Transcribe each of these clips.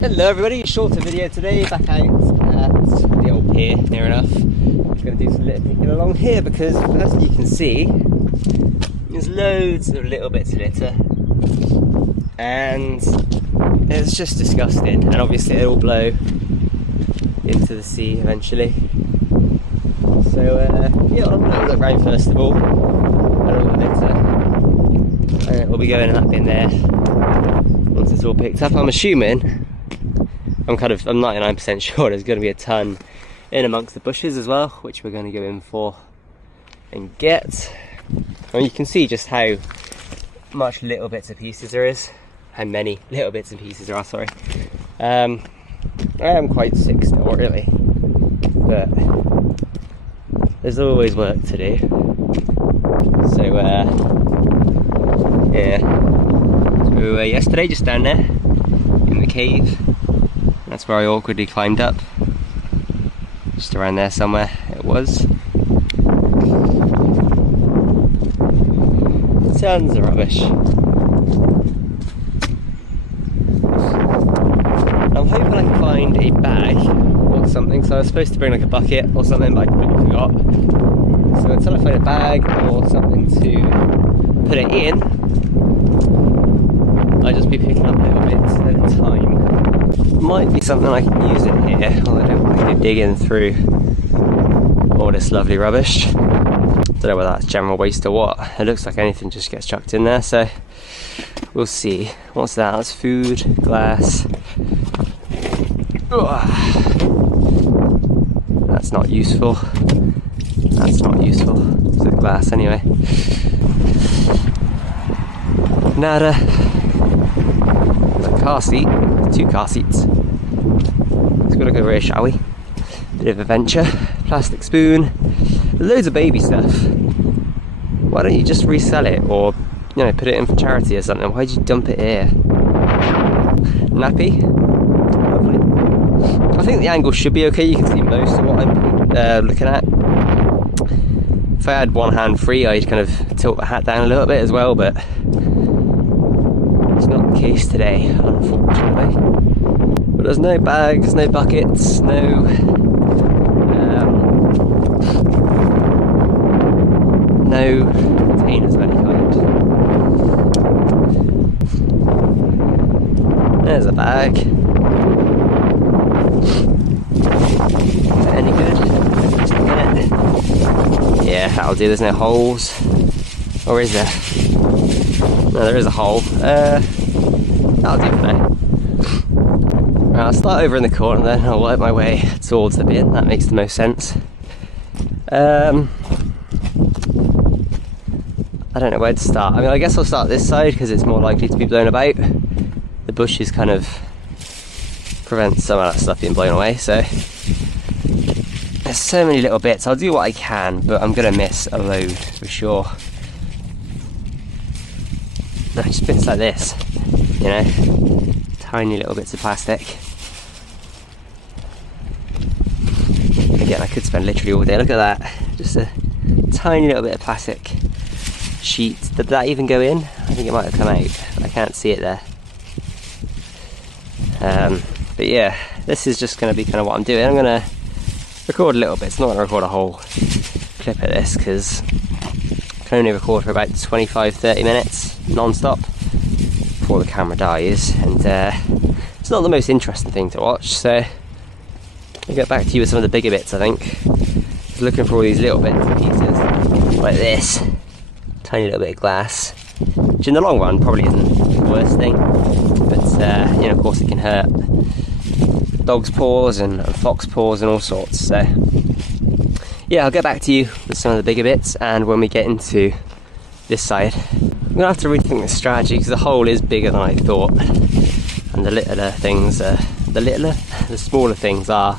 Hello everybody, shorter video today, back out at the old pier, near enough. I'm going to do some litter picking along here because, as you can see, there's loads of little bits of litter and it's just disgusting, and obviously it'll blow into the sea eventually. So yeah, I'll have a look around first of all at all the litter, and we'll be going in that bin there once it's all picked up. I'm assuming, I'm 99% sure there's going to be a ton in amongst the bushes as well, which we're going to go in for and get. And you can see just how much little bits and pieces there is, how many little bits and pieces there are, sorry. I am quite sick still, really, but there's always work to do. So yeah, so yesterday just down there in the cave, that's where I awkwardly climbed up. Just around there somewhere it was. Tons of rubbish. I'm hoping I can find a bag or something. So I was supposed to bring like a bucket or something, but I completely forgot. So until I find a bag or something to put it in, I'll just be picking up little bits at a time. Might be something I can use in here, although I don't want to go digging through all this lovely rubbish. Don't know whether that's general waste or what. It looks like anything just gets chucked in there, so we'll see. What's that? That's food, glass. Ugh. That's not useful. That's not useful. It's the glass anyway. Nada. A car seat. 2 car seats. Let's go look over here, shall we? Bit of adventure. Plastic spoon. Loads of baby stuff. Why don't you just resell it, or put it in for charity or something? Why'd you dump it here? Nappy. Lovely. I think the angle should be okay. You can see most of what I'm looking at. If I had one hand free, I'd kind of tilt the hat down a little bit as well, but it's not the case today, unfortunately. But there's no bags, no buckets, no containers of any kind. There's a bag. Is that any good? Just look at it. Yeah, that'll do. There's no holes. Or is there? No, there is a hole. That'll do for now. Right, I'll start over in the corner then. I'll work my way towards the bin. That makes the most sense. I don't know where to start. I mean, I guess I'll start this side because it's more likely to be blown about. The bushes kind of prevent some of that stuff being blown away, so there's so many little bits. I'll do what I can, but I'm gonna miss a load for sure. No, just bits like this, tiny little bits of plastic. Again, I could spend literally all day. Look at that, just a tiny little bit of plastic sheet. Did that even go in? I think it might have come out. I can't see it there. But yeah, this is just going to be kind of what I'm doing. I'm going to record a little bit. It's not going to record a whole clip of this because I can only record for about 25-30 minutes non-stop before the camera dies, and it's not the most interesting thing to watch, so I'll get back to you with some of the bigger bits. I think just looking for all these little bits and pieces like this tiny little bit of glass, which in the long run probably isn't the worst thing, but of course it can hurt dog's paws and fox paws and all sorts. So yeah, I'll get back to you with some of the bigger bits, and when we get into this side I'm gonna have to rethink the strategy because the hole is bigger than I thought, and the smaller things are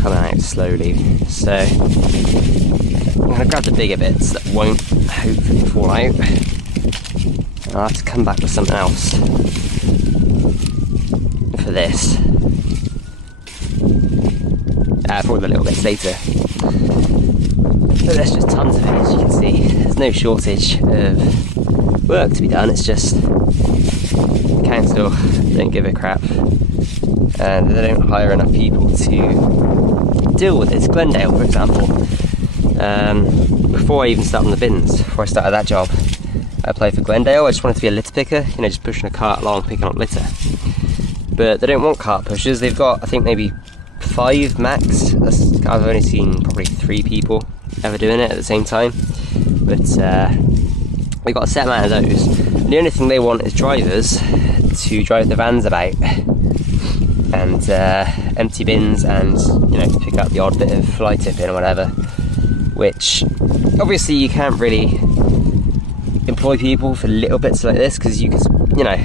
coming out slowly. So I'm going to grab the bigger bits that won't hopefully fall out, and I'll have to come back with something else for this. For all the little bits later. But there's just tons of it, as you can see. There's no shortage of work to be done, it's just council don't give a crap, and they don't hire enough people to deal with it. Glendale, for example. Before I even started on the bins, before I started that job, I applied for Glendale. I just wanted to be a litter picker, you know, just pushing a cart along, picking up litter. But they don't want cart pushers. They've got, I think, maybe 5 max. I've only seen probably 3 people ever doing it at the same time. But they've got a set amount of those. And the only thing they want is drivers to drive the vans about and empty bins, and, you know, to pick up the odd bit of fly tipping or whatever. Which obviously you can't really employ people for little bits like this, because you can, you know,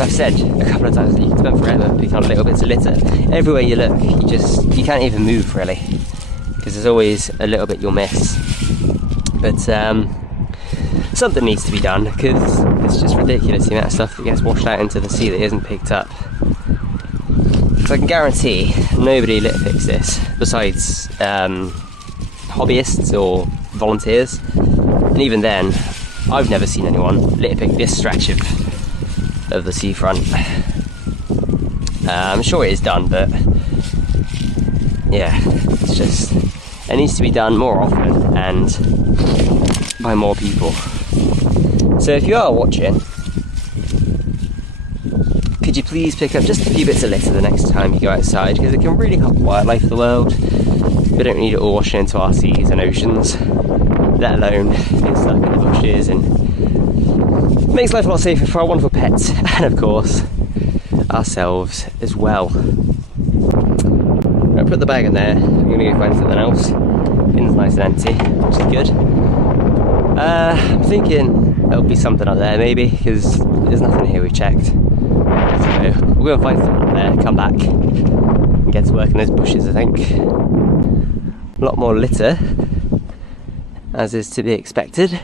I've said a couple of times that you can spend forever picking up little bits of litter. Everywhere you look, you can't even move really, because there's always a little bit you'll miss. But something needs to be done, because it's just ridiculous the amount of stuff that gets washed out into the sea that isn't picked up. Because I can guarantee nobody litter picks this besides hobbyists or volunteers, and even then I've never seen anyone litter pick this stretch of the seafront. I'm sure it is done, but yeah, it's just, it needs to be done more often and by more people. So if you are watching, could you please pick up just a few bits of litter the next time you go outside, because it can really help wildlife of the world. We don't need it all washing into our seas and oceans, let alone being stuck in the bushes, and it makes life a lot safer for our wonderful pets and of course ourselves as well. I'll put the bag in there. I'm going to go find something else. Bin's nice and empty, which is good. I'm thinking there'll be something up there maybe, because there's nothing here we checked. So we'll go and find something up there, come back and get to work in those bushes, I think. A lot more litter, as is to be expected.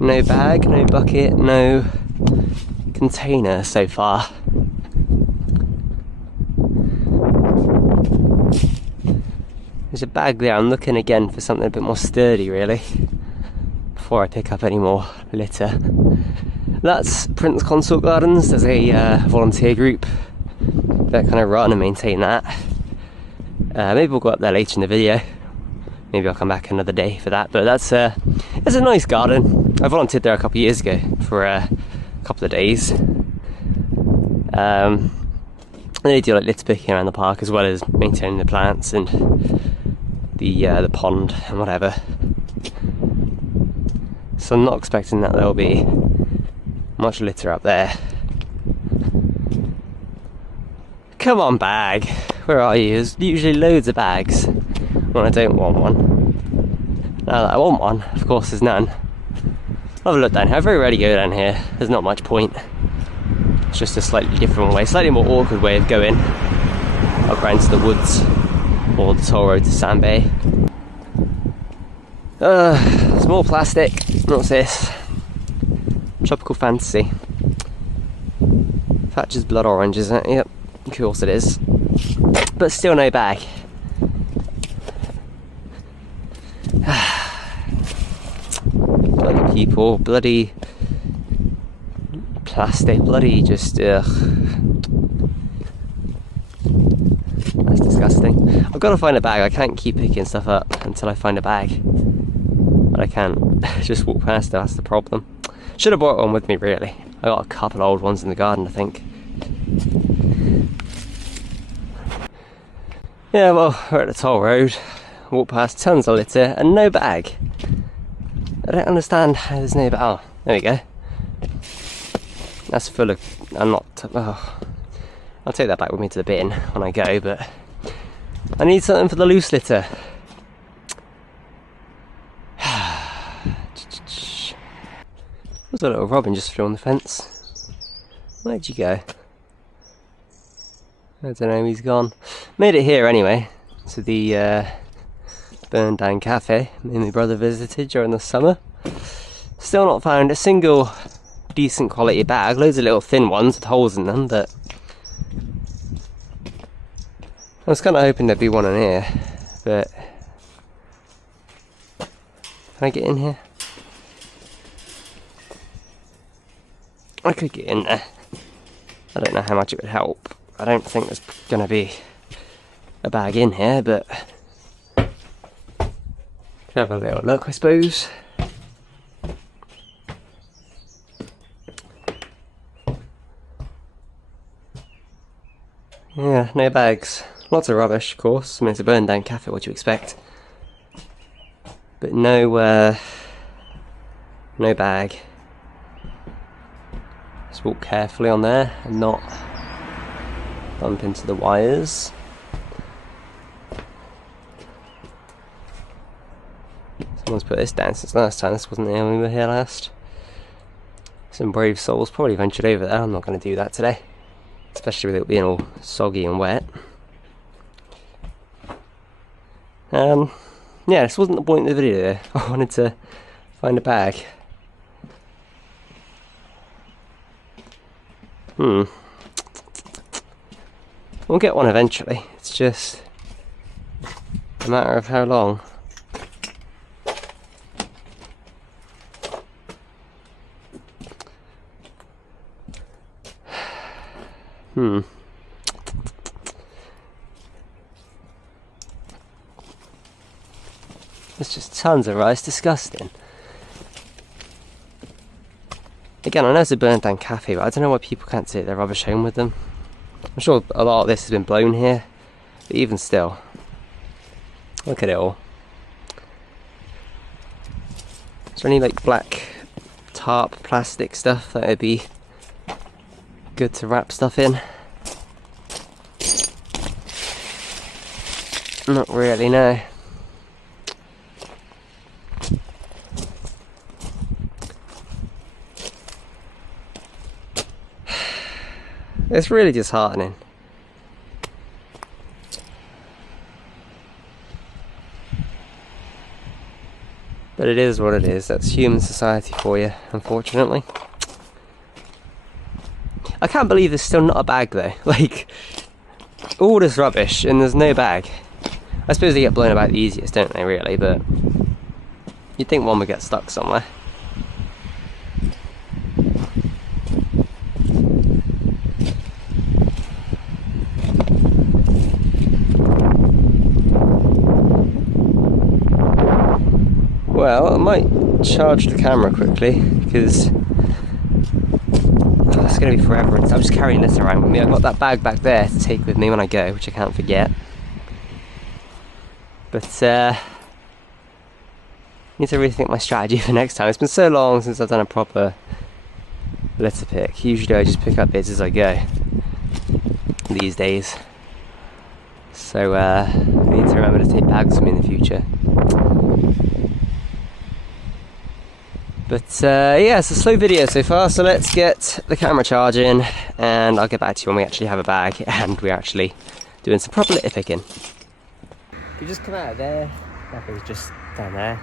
No bag, no bucket, no container so far. There's a bag there. I'm looking again for something a bit more sturdy really, before I pick up any more litter. That's Prince Consort Gardens. There's a volunteer group that kind of run and maintain that. Maybe we'll go up there later in the video. Maybe I'll come back another day for that. But that's it's a nice garden. I volunteered there a couple of years ago for a couple of days. And they do like litter picking around the park, as well as maintaining the plants and the pond and whatever. So I'm not expecting that there'll be much litter up there. Come on, bag, where are you? There's usually loads of bags when I don't want one. Now that I want one, of course there's none. I'll have a look down here. I very rarely go down here. There's not much point. It's just a slightly different way, slightly more awkward way of going up around to the woods or the toll road to Sand Bay. It's more plastic. What's this? Tropical Fantasy. Thatcher's Blood Orange, isn't it? Yep, of course it is. But still no bag. Bloody people, bloody plastic, bloody just, ugh. That's disgusting. I've got to find a bag. I can't keep picking stuff up until I find a bag. But I can't just walk past it, that's the problem. Should have brought one with me really. I got a couple of old ones in the garden, I think. Yeah, well, we're at the toll road. Walk past tons of litter and no bag. I don't understand how there's no bag. Oh, there we go. That's full of, I'll take that back with me to the bin when I go, but I need something for the loose litter. There's a little robin just through on the fence. Where'd you go? I don't know, he's gone. Made it here anyway, to the burned down cafe me and my brother visited during the summer. Still not found a single decent quality bag. Loads of little thin ones with holes in them, but I was kind of hoping there'd be one in here, but can I get in here? I could get in there. I don't know how much it would help. I don't think there's going to be a bag in here, but could have a little look, I suppose. Yeah, no bags. Lots of rubbish, of course. I mean, it's a burned down cafe, what do you expect? But no bag. Just walk carefully on there and not bump into the wires. Someone's put this down since last time. This wasn't there when we were here last. Some brave souls probably ventured over there. I'm not going to do that today, especially with it being all soggy and wet. Yeah, this wasn't the point of the video. I wanted to find a bag. We'll get one eventually. It's just a matter of how long. There's just tons of rice, disgusting. Again, I know it's a burnt down cafe, but I don't know why people can't take their rubbish home with them. I'm sure a lot of this has been blown here, but even still, look at it all. Is there any like black tarp plastic stuff that would be good to wrap stuff in? Not really, no. It's really disheartening. But it is what it is. That's human society for you, unfortunately. I can't believe there's still not a bag though. Like, all this rubbish and there's no bag. I suppose they get blown about the easiest, don't they, really? But you'd think one would get stuck somewhere. Well, I might charge the camera quickly because it's going to be forever. I'm just carrying this around with me. I've got that bag back there to take with me when I go, which I can't forget. But need to rethink my strategy for next time. It's been so long since I've done a proper litter pick. Usually I just pick up bits as I go these days. So I need to remember to take bags with me in the future. But yeah, it's a slow video so far, so let's get the camera charging and I'll get back to you when we actually have a bag and we're actually doing some proper litter picking. We just come out of there, that was just down there.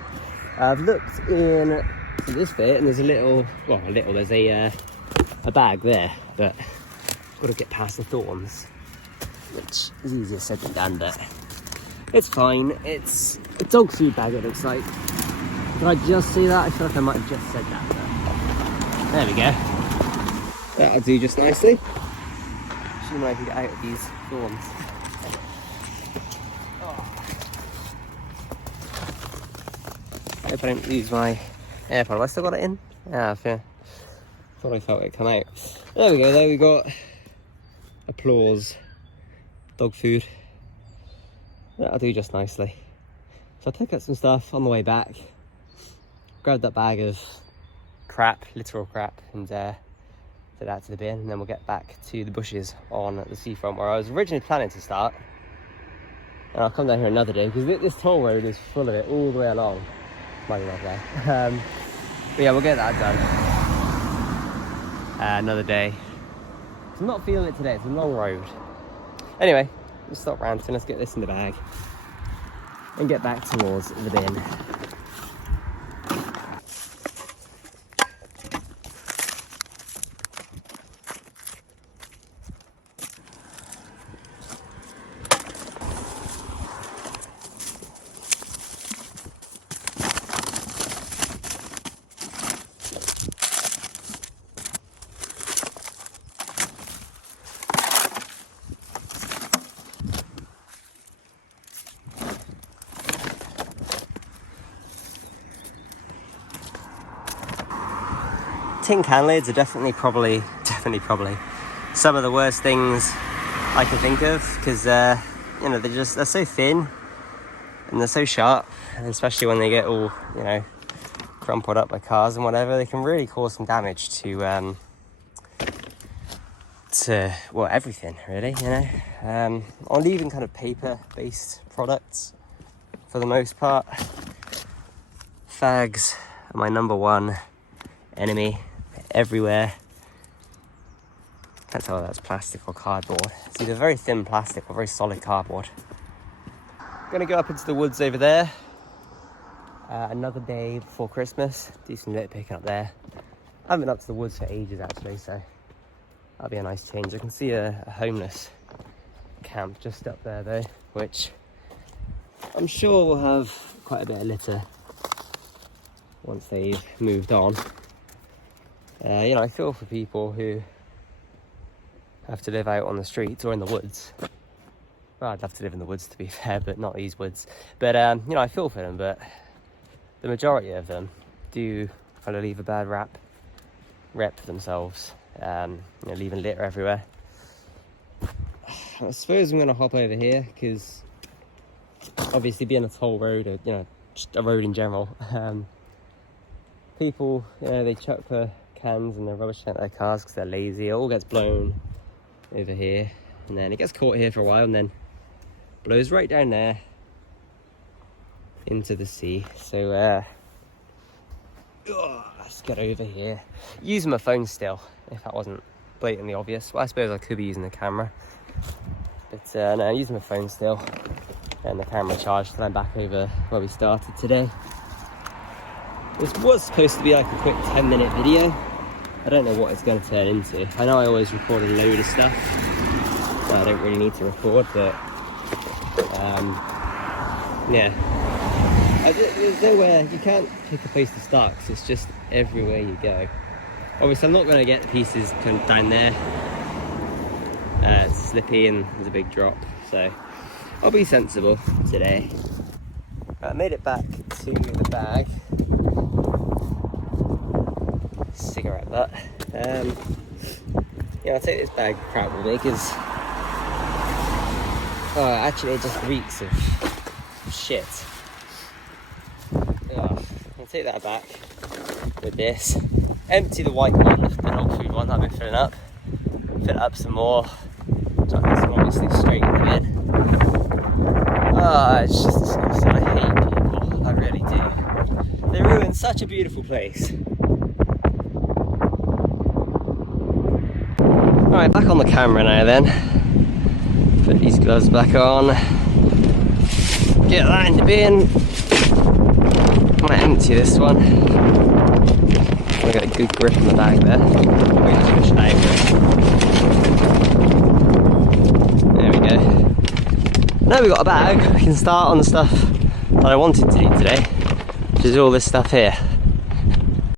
I've looked in this bit and there's a little, there's a bag there, but I've got to get past the thorns, which is easier said than done, but it's fine. It's a dog food bag, it looks like. Did I just see that? I feel like I might have just said that. But there we go. That'll do just nicely. Assuming I can get out of these thorns. I hope I don't lose my AirPod. Have I still got it in? Yeah, I thought I felt it come out. There we go, there we got applause. Dog food. That'll do just nicely. So I'll pick up some stuff on the way back. Grab that bag of crap, literal crap, and take that to the bin, and then we'll get back to the bushes on the seafront where I was originally planning to start. And I'll come down here another day because this toll road is full of it all the way along. Might be not there. But yeah, we'll get that done another day. I'm not feeling it today, it's a long road. Anyway, let's stop ranting, let's get this in the bag and get back towards the bin. tin can lids are definitely probably some of the worst things I can think of, because you know, they're so thin and they're so sharp, and especially when they get all, you know, crumpled up by cars and whatever, they can really cause some damage to well, everything really, you know, or even kind of paper based products for the most part. Fags are my number one enemy. They're everywhere. Can't tell whether that's plastic or cardboard. It's either very thin plastic or very solid cardboard. I'm gonna go up into the woods over there. Another day before Christmas. Do some lit picking up there. I haven't been up to the woods for ages actually, so that'll be a nice change. I can see a homeless camp just up there though, which I'm sure will have quite a bit of litter once they've moved on. You know, I feel for people who have to live out on the streets or in the woods. Well, I'd love to live in the woods to be fair, but not these woods. But you know, I feel for them, but the majority of them do kind of leave a bad rep for themselves, you know, leaving litter everywhere. I suppose I'm going to hop over here because obviously being a toll road, or, you know, just a road in general, people, you know, they chuck the cans and the rubbish out their cars because they're lazy. It all gets blown over here, and then it gets caught here for a while and then blows right down there into the sea. So let's get over here. Using my phone still, if that wasn't blatantly obvious. Well, I suppose I could be using the camera, but no, I'm using my phone still and the camera charged till I'm back over where we started today. This was supposed to be like a quick 10-minute video. I don't know what it's going to turn into. I know I always record a load of stuff that I don't really need to record, but yeah. There's nowhere, you can't pick a place to start because it's just everywhere you go. Obviously I'm not going to get the pieces kind of down there. It's slippy and there's a big drop, so I'll be sensible today. I made it back to the bag. Cigarette butt. Yeah, I'll take this bag crap with me because actually it just reeks of shit. I'll take that back with this. Empty the white one, the dog food one that I've been filling up. Fill it up some more. Chuck this one obviously straight in the bin. It's just disgusting. I hate people. I really do. They ruin such a beautiful place. Alright, back on the camera now then. Put these gloves back on. Get that in the bin. I'm gonna empty this one. I got a good grip on the bag there. There we go. Now we've got a bag, I can start on the stuff that I wanted to do today, which is all this stuff here.